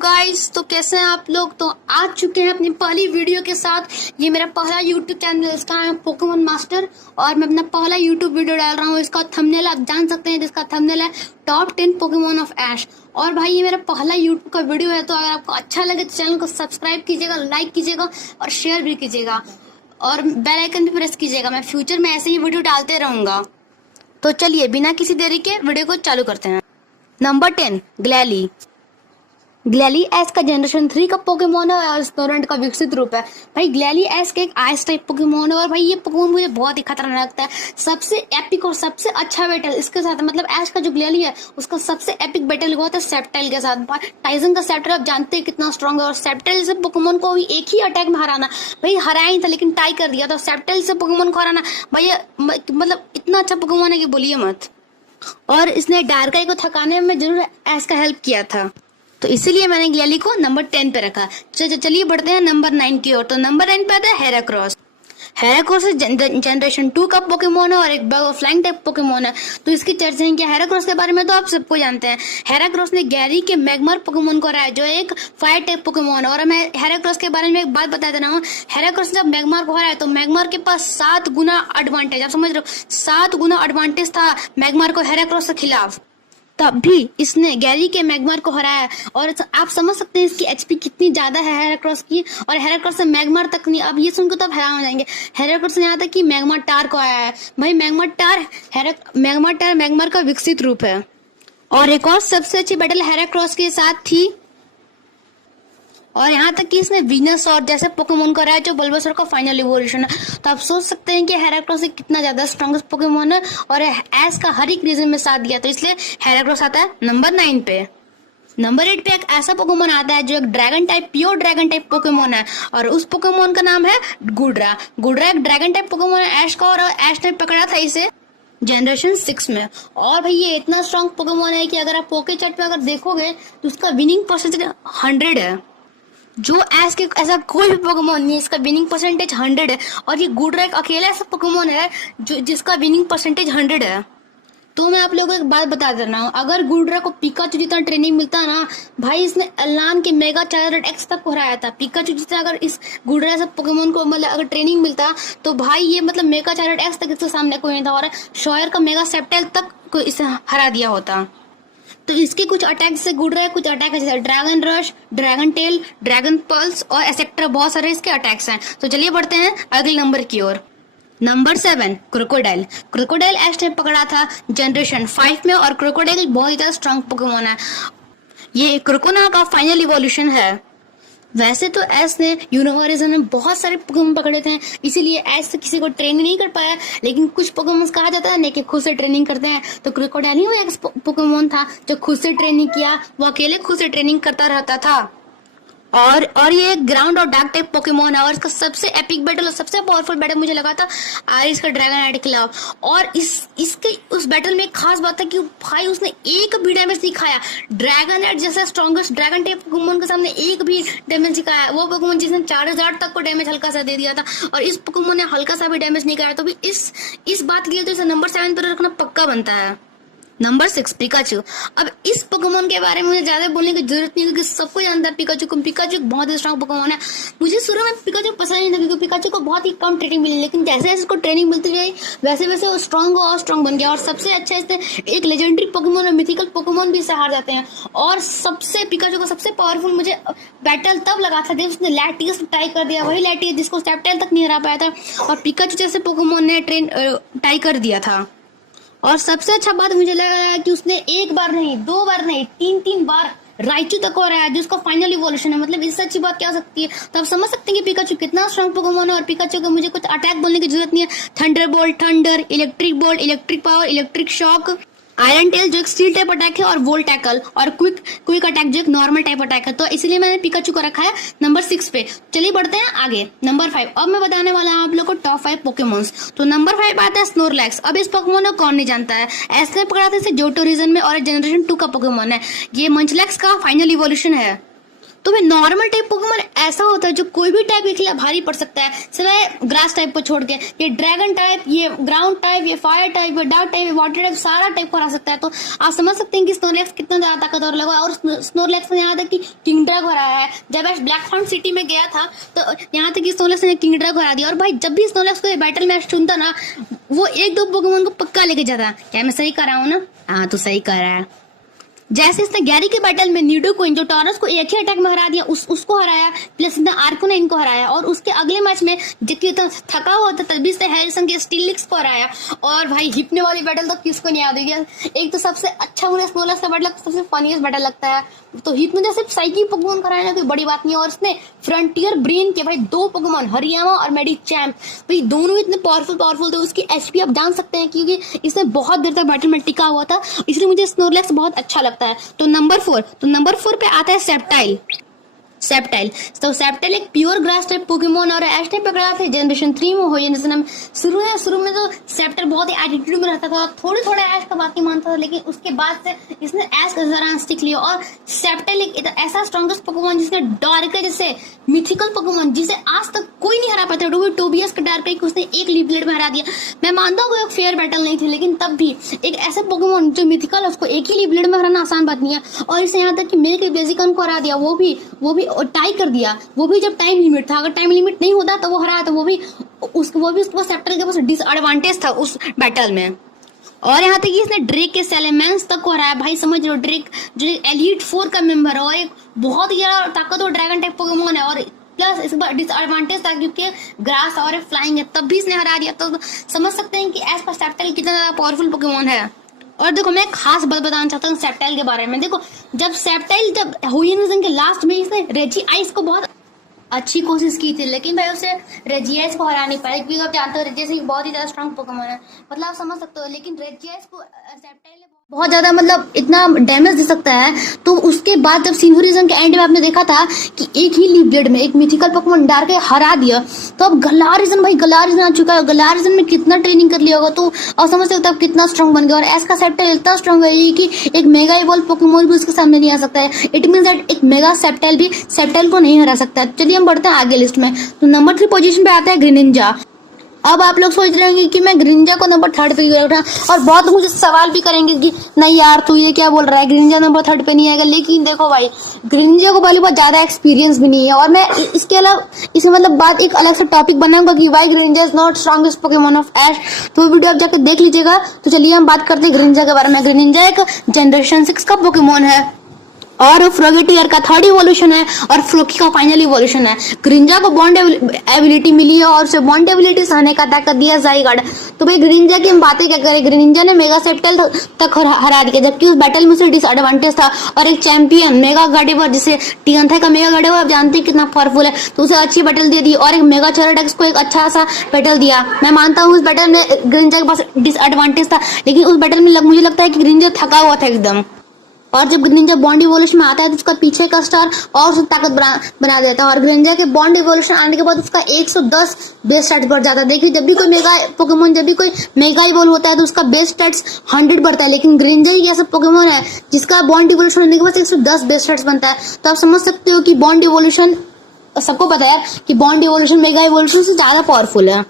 Guys, तो कैसे हैं आप लोग। तो आ चुके हैं अपनी पहली वीडियो के साथ। ये मेरा पहला यूट्यूब चैनल है, इसका नाम है पोकेमॉन मास्टर और मैं अपना पहला यूट्यूब वीडियो डाल रहा हूँ। इसका थंबनेल आप जान सकते हैं, जिसका थंबनेल है टॉप 10 पोकेमॉन ऑफ ऐश। और भाई ये मेरा पहला यूट्यूब का वीडियो है, तो अगर आपको अच्छा लगे तो चैनल को सब्सक्राइब कीजिएगा, लाइक कीजिएगा और शेयर भी कीजिएगा और बेल आइकन भी प्रेस कीजिएगा। मैं फ्यूचर में ऐसे ही वीडियो डालते रहूंगा। तो चलिए बिना किसी देरी के वीडियो को चालू करते हैं। नंबर 10 ग्लैली। ग्लैली एस का जनरेशन 3 का पोकेमोन है और स्नोरैंट का विकसित रूप है। भाई ग्लैली एस का एक आइस टाइप पोकेमोन है और भाई ये पोकेमोन मुझे बहुत ही खतरनाक लगता है। सबसे एपिक और सबसे अच्छा बैटल इसके साथ, मतलब एस का जो ग्लैली है उसका सबसे एपिक बैटल हुआ था सेप्टाइल के साथ। टाइजन का सेप्टाइल आप जानते हैं कितना स्ट्रॉन्ग है और सेप्टाइल से पोकेमोन को भी एक ही अटैक में हराना, भाई हराया ही था लेकिन टाई कर दिया था। सेप्टाइल से पोकेमोन को हराना भाई मतलब इतना अच्छा पोकेमोन है कि बोलिए मत। और इसने डार्काई को थकाने में जरूर एस का हेल्प किया था, तो इसीलिए मैंने ग्लैली को नंबर 10 पे रखा। चलिए बढ़ते हैं नंबर 9 की ओर। तो नंबर 9 पे आता है हेराक्रॉस। हेराक्रॉस जनरेशन 2 का पोकेमोन है और एक bag of flying type Pokemon है। तो इसकी चर्चा है क्या हेराक्रॉस के बारे में तो आप सबको जानते हैं। हेराक्रॉस ने गैरी के मैग्मार पोकेमोन को हराया, जो एक फायर टाइप पोकेमोन है। और मैं हेराक्रॉस के बारे में एक बात बता दे रहा हूँ। हेराक्रॉस ने जब मैग्मार को हराया तो मैग्मार के पास 7 गुना एडवांटेज, आप समझ रहे हो, 7 गुना एडवांटेज था मैग्मार को हेराक्रॉस के खिलाफ। तब भी इसने गैरी के मैग्मार को हराया और आप समझ सकते हैं इसकी एचपी कितनी ज्यादा है हेराक्रॉस की। और हेराक्रॉस से मैग्मार तक नहीं, अब ये सुनकर तो आप हैरान हो जाएंगे। हेराक्रॉस ने यहाँ तक कि मैग्मार टार को आया है। भाई मैग्मार टार मैग्मार का विकसित रूप है। और एक और सबसे अच्छी बैटल हेराक्रॉस के साथ थी और यहाँ तक कि इसने वीनसॉर जैसे पोकेमोन को हराया, जो बल्बासोर का फाइनल इवोल्यूशन है। तो आप सोच सकते हैं कि हेराक्रॉस कितना ज्यादा स्ट्रॉन्गेस्ट पोकेमोन है और एस का हर एक रीजन में साथ दिया, तो इसलिए हेराक्रॉस आता है नंबर 9 पे। नंबर 8 पे एक ऐसा पोकेमोन आता है जो एक dragon type, pure dragon type Pokemon है और उस पोकेमोन का नाम है गुड्रा। गुड्रा एक ड्रैगन टाइप पोकेमोन है ऐश का और ऐश ने पकड़ा था इसे जनरेशन 6 में। और भाई ये इतना स्ट्रॉन्ग पोकेमोन है कि अगर आप पोके चैट पे अगर देखोगे तो उसका विनिंग परसेंटेज 100 है, जो एस के ऐसा कोई भी पोकेमोन नहीं है। इसका विनिंग परसेंटेज 100 है और ये गुड्रा एक अकेला ऐसा पोकेमोन है जो जिसका विनिंग परसेंटेज 100 है। तो मैं आप लोगों को एक बात बता दे रहा हूँ, अगर गुड्रा को पिकाचू जितना ट्रेनिंग मिलता ना, भाई इसने अलान के मेगा चार्जर एक्स तक को हराया था। पिकाचू जितना अगर इस गुड्रा से पोकेमोन को मतलब अगर ट्रेनिंग मिलता तो भाई ये मतलब मेगा चार्जर एक्स तक इसके सामने कोई नहीं था और शॉयर का मेगा सेप्टाइल तक को इसे हरा दिया होता। तो इसके कुछ अटैक से गुड्रा है, कुछ अटैक है जैसे dragon rush, dragon tell, dragon pulse और एसेक्ट्रा, बहुत सारे इसके अटैक्स हैं। तो चलिए बढ़ते हैं अगले नंबर की ओर। Number 7 crocodile. क्रोकोडाइल एश ने पकड़ा था जनरेशन 5 में और क्रोकोडाइल बहुत ही ज्यादा स्ट्रॉन्ग पोकेमोन है। ये क्रोकोना का फाइनल इवोल्यूशन है। वैसे तो एस ने यूनिवर्सल में बहुत सारे पोकेमोन पकड़े थे, इसीलिए एस से किसी को ट्रेनिंग नहीं कर पाया, लेकिन कुछ पोकेमोन कहा जाता है ना कि खुद से ट्रेनिंग करते हैं। तो क्रोकोडाइल ही वो एक पोकेमोन था जो खुद से ट्रेनिंग किया, वो अकेले खुद से ट्रेनिंग करता रहता था। और ये ग्राउंड और डार्क टाइप पोकेमोन है और इसका सबसे एपिक बैटल और सबसे पावरफुल बैटल मुझे लगा था आरिस का ड्रैगन नाइट के खिलाफ। और इसके उस बैटल में एक खास बात है कि भाई उसने एक भी डैमेज नहीं खाया। ड्रैगन नाइट जैसा स्ट्रॉन्गेस्ट ड्रैगन टाइप पोकेमोन के सामने एक भी डैमेज नहीं खाया। वो पोकेमोन जिसने 4000 तक को डैमेज हल्का सा दे दिया था और इस पोकेमोन ने हल्का सा भी डैमेज नहीं खाया। तो भी इस बात के लिए तो इसे नंबर 7 पर रखना पक्का बनता है। Number 6 Pikachu. अब इस पोकेमोन के बारे में मुझे ज्यादा बोलने की जरूरत नहीं क्योंकि सबको जानता है पिकाचू को। पिकाचू बहुत ही स्ट्रॉन्ग पोकेमोन है। मुझे शुरू में पिकाचू पसंद नहीं था क्योंकि पिकाचू को बहुत ही कम ट्रेनिंग मिली, लेकिन जैसे जैसे उसको ट्रेनिंग मिलती गई वैसे वैसे वो स्ट्रॉन्ग और स्ट्रॉन्ग बन गया। और सबसे अच्छा इससे एक लेजेंडरी पोकेमोन और मिथिकल पोकेमोन भी इससे हार जाते हैं। और सबसे पिकाचू का सबसे पावरफुल मुझे बैटल तब लगा था जब उसने लैटियस टाई कर दिया, वही लैटियस जिसको सेप्टाइल तक नहीं हरा पाया था और पिकाचू जैसे पोकेमोन ने टाई कर दिया था। और सबसे अच्छा बात मुझे लगा कि उसने एक बार नहीं, 2 बार नहीं, 3 बार राइचू तक हो रहा है जो उसका फाइनल इवोल्यूशन है। मतलब इससे अच्छी बात क्या हो सकती है। तो आप समझ सकते हैं कि पिकाचू कितना स्ट्रॉन्ग पोकेमोन है। और पिकाचू को मुझे कुछ अटैक बोलने की जरूरत नहीं है। Thunderbolt, thunder, electric bolt, electric power, electric shock, iron tell जो एक स्टील टाइप अटैक है और वोल्ट टैकल और क्विक अटैक जो एक नॉर्मल टाइप अटैक है। तो इसलिए मैंने पिकाचू को रखा है नंबर 6 पे। चलिए बढ़ते हैं आगे नंबर 5। अब मैं बताने वाला हूँ आप लोग को टॉप 5 पोकेमोन्स। तो नंबर 5 आता है स्नोरलैक्स। अब इस पोकेमोन को कौन नहीं जानता है, ऐसे पकड़ा था इसे जोटो रीजन में और जनरेशन 2 का पोकेमोन है। ये मंचलैक्स का फाइनल इवोल्यूशन है। तो भाई नॉर्मल टाइप पोकेमोन ऐसा होता है जो कोई भी टाइप के खिलाफ भारी पड़ सकता है, सिवाय ग्रास टाइप को छोड़ के। ये ड्रैगन टाइप, ये ग्राउंड टाइप, ये फायर टाइप, ये डार्क टाइप, ये वाटर टाइप, सारा टाइप को हरा सकता है। तो आप समझ सकते हैं कि स्नोरलैक्स कितना ज्यादा ताकतवर लगा। और स्नोरलैक्स ने यहाँ तक कि किंगड्रैग हराया है। जब ऐश ब्लैक फाउंड सिटी में गया था तो यहाँ तक कि स्नोरलैक्स ने किंगड्रैग हरा दिया। और भाई जब भी स्नोरलैक्स को बैटल मैच चुनता ना, वो एक दो पोकेमोन को पक्का लेके जाता। क्या मैं सही कर रहा हूँ ना? हाँ, तो सही कर रहा है। जैसे इसने गैरी के बैटल में निडोक्विन जो टॉरस को एक ही अटैक में हरा दिया, उसको हराया, प्लस इसने आर्कोनाइन को हराया। और उसके अगले मैच में जबकि तो थका हुआ था तभी इसने हैरिसन के स्टीलिक्स को हराया। और भाई हिपने वाली बैटल तो किसको नहीं याद होगी? एक तो सबसे अच्छा मुझे स्नोरलैक्स का बैटल सबसे फनीस्ट बैटल लगता है। तो हिपने जैसे साइकी पोकेमोन कराना कोई बड़ी बात नहीं है। और इसने फ्रंटियर ब्रेन के भाई 2 पोकेमोन हरियामा और मेडिचैम्प, भाई दोनों इतने पावरफुल थे। उसकी एचपी आप जान सकते हैं क्योंकि इसने बहुत देर तक बैटल में टिका हुआ था, इसलिए मुझे स्नोरलैक्स बहुत अच्छा लगता है। तो नंबर 4 पे आता है सेप्टाइल। तो सेप्टाइल एक प्योर ग्रास टाइप पोकेमोन और एश टाइप पकड़ा था जनरेशन 3 में हुई। शुरू में तो सेप्टाइल बहुत ही एटीट्यूड में रहता था, थोड़ा एश का बात नहीं मानता था, लेकिन उसके बाद से इसने एश का जरा स्टिक लिया। और सेप्टाइल एक ऐसा स्ट्रॉन्गेस्ट पोकेमोन जिसने डार्क जैसे मिथिकल पोकेमोन जिसे आज तक कोई नहीं हरा पाता, टोबियस का डार्क उसने एक लीपलेट में हरा दिया। मैं मानता हूँ एक फेयर बैटल नहीं थी, लेकिन तब भी एक ऐसे पोकेमोन जो मिथिकल उसको एक ही लीपलेट में हराना आसान बात नहीं है। और इसे यहाँ तक कि मेरे के बेजिकन को हरा दिया, वो भी टाई कर दिया, वो भी जब टाइम लिमिट था। अगर टाइम लिमिट नहीं होता तो वो हराया, तो वो भी उसके सेप्टाइल के पास डिसएडवांटेज था उस बैटल में। और यहाँ तक कि इसने ड्रेक के सेलेमेंस तक को हराया। भाई समझ लो, ड्रेक जो एलीट 4 का मेंबर है और एक बहुत ही ज्यादा ताकतवर ड्रैगन टाइप पोकेमोन है। और प्लस इस बार डिसएडवांटेज था क्योंकि ग्रास और फ्लाइंग है, तब भी इसने हरा दिया। तो समझ सकते हैं कि एज पर सेप्टाइल कितना ज्यादा पावरफुल पोकेमोन है। और देखो मैं एक खास बात बताना चाहता हूँ सेप्टाइल के बारे में। देखो जब हुईन रीजन के लास्ट में इसने रेजी आइस को बहुत अच्छी कोशिश की थी, लेकिन भाई उसे रेजियास को हरा नहीं पाया क्योंकि आप जानते हो रेजियास बहुत ही ज्यादा स्ट्रॉन्ग पोकेमोन है, मतलब आप समझ सकते हो। लेकिन रेजियास को सेप्टाइल ने बहुत ज्यादा मतलब इतना डैमेज दे सकता है। तो उसके बाद जब सिन्हो रीजन के एंड में आपने देखा था कि एक ही लीफ ब्लेड में एक मिथिकल पोकेमोन डाल के हरा दिया, तो अब गलारिजन आ चुका है। गलारिजन में कितना ट्रेनिंग कर लिया होगा, तो आप समझ सकते हो कितना स्ट्रॉन्ग बन गया। और एस का सेप्टाइल इतना स्ट्रॉन्ग है कि एक मेगा इवॉल्व पोकेमोन भी उसके सामने नहीं आ सकता है। इट मींस दैट एक मेगा सेप्टाइल भी सेप्टाइल को नहीं हरा सकता है। चलिए हम बढ़ते हैं आगे लिस्ट में। तो नंबर 3 पोजीशन पे आता है ग्रीनिंजा। अब आप लोग सोच रहे होंगे कि मैं ग्रीनिंजा को नंबर 3 पे क्यों रखा, और बहुत मुझे सवाल भी करेंगे कि नहीं यार तू ये क्या बोल रहा है, ग्रीनिंजा नंबर 3 पे नहीं आएगा। लेकिन देखो भाई, ग्रीनिंजा को पहले बहुत ज्यादा एक्सपीरियंस भी नहीं है। और मैं इसके अलावा इसमें मतलब बात एक अलग से टॉपिक बनाऊंगा कि why Greninja is not strongest Pokemon of Ash, तो वीडियो आप जाकर देख लीजिएगा। तो चलिए हम बात करते हैं ग्रीनिंजा के बारे में। ग्रीनिंजा एक जनरेशन 6 का पोकेमोन है और फ्रोगेटियर का 3rd इवोल्यूशन है और फ्लोकी का फाइनल इवोल्यूशन है। ग्रीनिंजा को बॉन्ड एबिलिटी मिली है और उसे बॉन्ड एबिलिटी सहने का ताकत दिया ज़ाइगार्ड। तो भाई ग्रीनिंजा की हम बातें क्या करें, ग्रीनिंजा ने मेगा सेप्टाइल तक हरा दिया, जबकि उस बैटल में उसे डिसएडवांटेज था। और एक चैंपियन मेगा गार्डेवर जिसे टियंथा का मेगा गार्डेवर आप जानते हैं कितना पावरफुल है, तो उसे अच्छी बैटल दे दी। और एक मेगा चेराडेक्स को एक अच्छा सा बैटल दिया। मैं मानता हूँ उस बैटल में ग्रीनिंजा के पास डिसएडवांटेज था, लेकिन उस बैटल में मुझे लगता है कि ग्रीनिंजा थका हुआ था एकदम। और जब ग्रीनिंजा बॉन्ड इवोल्यूशन में आता है तो उसका पीछे का स्टार और उसकी ताकत बना देता है। और ग्रीनिंजा के बॉन्ड इवोल्यूशन आने के बाद उसका 110 बेस स्टैट्स बढ़ जाता है। देखिए जब भी कोई मेगा पोकेमोन जब भी कोई मेगा इवोल्व होता है तो उसका बेस स्टैट्स 100 बढ़ता है, लेकिन ग्रीनिंजा ही ऐसा पोकेमोन है जिसका बॉन्ड इवोल्यूशन होने के बाद 110 बेस स्टैट्स बनता है। तो आप समझ सकते हो कि बॉन्ड इवोल्यूशन, सबको पता है कि बॉन्ड इवोल्यूशन मेगा इवोल्यूशन से ज्यादा पावरफुल है।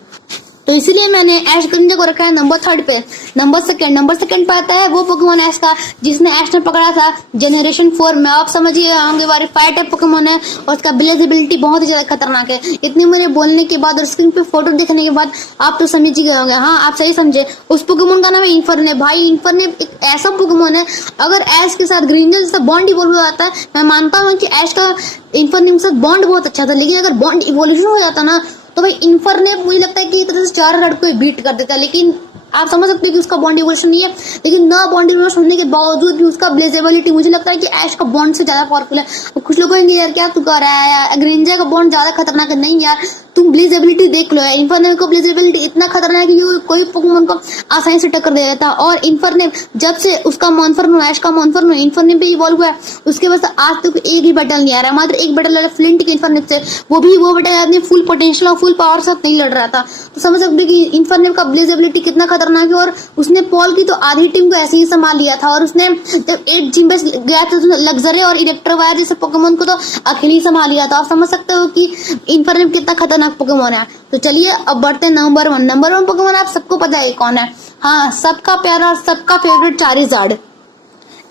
तो इसीलिए मैंने एश ग्रीनिंजा को रखा है नंबर 3 पे। नंबर सेकंड पे आता है वो पोकेमोन एश का जिसने एश ने पकड़ा था जनरेशन 4 में। आप समझिए होंगे वाले फायर टाइप पोकेमोन है और उसका ब्लेज एबिलिटी बहुत ही ज्यादा खतरनाक है। इतने मेरे बोलने के बाद और स्क्रीन पे फोटो देखने के बाद आप तो समझ ही गए होंगे। हाँ, आप सही समझे, उस पोकेमोन का नाम है इन्फर्ने। भाई इन्फर्ने एक ऐसा पोकेमोन है, अगर एश के साथ ग्रीनिंजा जैसा बॉन्ड इवोल्व हो जाता है, मैं मानता हूँ कि एश का इन्फर्ने के साथ बॉन्ड बहुत अच्छा था, लेकिन अगर बॉन्ड इवोल्यूशन हो जाता ना तो भाई इन्फर्ने मुझे लगता है कि एक तरह से 4 रड को बीट कर देता है। लेकिन आप समझ सकते हो कि उसका बॉन्ड इवोल्यूशन नहीं है, लेकिन ना बॉन्ड इवोल्यूशन होने के बावजूद भी उसका ब्लेजेबिलिटी मुझे लगता है कि एश का बॉन्ड से ज्यादा पावरफुल है। कुछ लोग कहेंगे यार क्या तू कर रहा है, ग्रीनिंजा का बॉन्ड ज्यादा खतरनाक है। नहीं यार, तुम ब्लिज एबिलिटी देख लो, इन्फरनेम का ब्लिज एबिलिटी इतना खतरनाक है कि कोई पोकेमोन को आसानी से टक्कर दे देता। और इन्फरनेम जब से उसका मॉन्फर्नो, ऐश का मॉन्फर्नो इन्फरनेम पे इवॉल्व हुआ है, उसके बाद आज तक एक ही बैटल नहीं आ रहा है, मात्र एक बैटल आ रहा है फ्लिंट के इन्फरनेम से, वो भी वो बैटल आदमी फुल पोटेंशियल और फुल पावर साथ नहीं लड़ रहा था। तो समझ सकते कि इन्फरनेम का ब्लिज एबिलिटी कितना खतरनाक है। और उसने पॉल की तो आधी टीम को ऐसे ही संभाल लिया था, और उसने जब 8 जिम बेस गया था तो लग्जरी और इलेक्ट्रोवायर जैसे पोकेमोन को तो अकेले ही संभाल लिया था। आप समझ सकते हो कि इन्फरनेम कितना खतरनाक पोकेमोन है। तो चलिए अब बढ़ते हैं नंबर 1। नंबर 1 पोकेमोन आप सबको पता है कौन है, हाँ सबका प्यारा और सबका फेवरेट चारिज़ार्ड।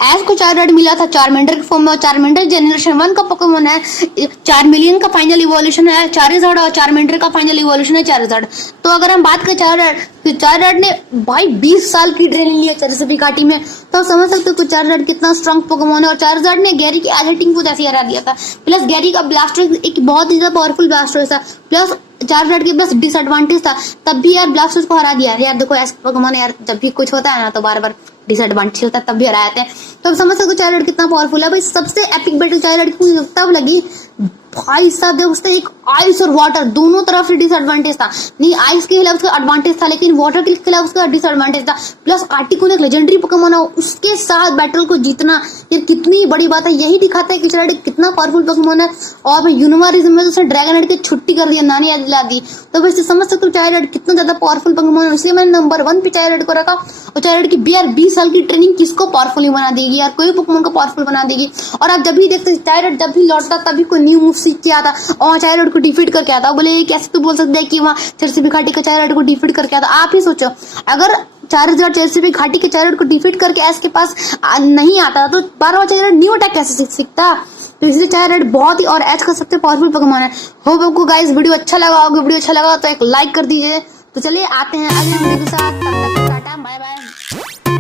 एस को चार्जर्ड मिला था चार्मेंडर के फॉर्म में, और चार्मेंडर जनरेशन 1 का पोकेमोन है, 4 मिलियन का फाइनल इवोल्यूशन है चारिज़ार्ड, और चार्मेंडर का फाइनल इवोल्यूशन है चारिज़ार्ड। तो अगर हम बात करें चार्जर्ड ने भाई 20 साल की ट्रेनिंग ली है चरसबी घाटी में, तो आप समझ सकते हो कि चार्जर्ड कितना स्ट्रॉन्ग पोकेमोन है। और चार्जर्ड ने गैरी की आधी टीम को जैसे हरा दिया था, प्लस गैरी का ब्लास्टोइस एक बहुत ही ज्यादा पावरफुल ब्लास्टोइस था, प्लस चार्जर्ड के प्लस डिसएडवांटेज था, तब भी यार ब्लास्टोइस को हरा दिया यार। देखो ऐसे पोकेमोन यार जब भी कुछ होता है ना तो बार बार डिसएडवांटेज होता है, तब भी हराते हैं। तो अब समझ सकते हो चार्जर्ड कितना पावरफुल है भाई। सबसे एपिक बैटल चार्जर्ड की मुझे तब लगी भाई साहब, जब उसने एक आइस और वाटर दोनों तरफ से डिसएडवांटेज था, नहीं आइस के खिलाफ उसका एडवांटेज था लेकिन वाटर के खिलाफ उसका डिसएडवांटेज था, प्लस आर्टिकुन एक लेजेंडरी पोकेमोन है, उसके साथ बैटल को जीतना ये कितनी बड़ी बात है। यही दिखाता है कि चार्जर्ड कितना पावरफुल पोकेमोन है। और भाई यूनिवर्स में तो उसने ड्रैगन की छुट्टी कर दिया, नानी याद दिला दी। तो वैसे समझ सकते हो चार्जर्ड कितना ज्यादा पावरफुल पोकेमोन है, इसलिए मैंने नंबर 1 पे चार्जर्ड को रखा। और चार्जर्ड की 20 साल की ट्रेनिंग किसको पावरफुल बना देगी यार, कोई पोकेमोन को पावरफुल बना देगी। और आप जब भी देखते चार्जर्ड जब भी लौटता तभी कोई न्यू मूव सीख के आता और चार्जर्ड को डिफीट करके आता। बोले कैसे तू बोल सकता है कि वहाँ चरसबी घाटी का चार्जर्ड को डिफीट करके आता। आप ही सोचो अगर चार्जर्ड चरसबी घाटी के चार्जर्ड को डिफीट करके एस के पास नहीं आता तो बार-बार चार्जर्ड न्यू अटैक कैसे सीखता। तो इसलिए चार्जर्ड बहुत ही और एच का सबसे पावरफुल पोकेमोन है। होप आपको गाइस वीडियो अच्छा लगा होगा, वीडियो अच्छा लगा तो एक लाइक कर दीजिए। तो चलिए आते हैं अगले वीडियो के साथ, तब तक टाटा बाय बाय।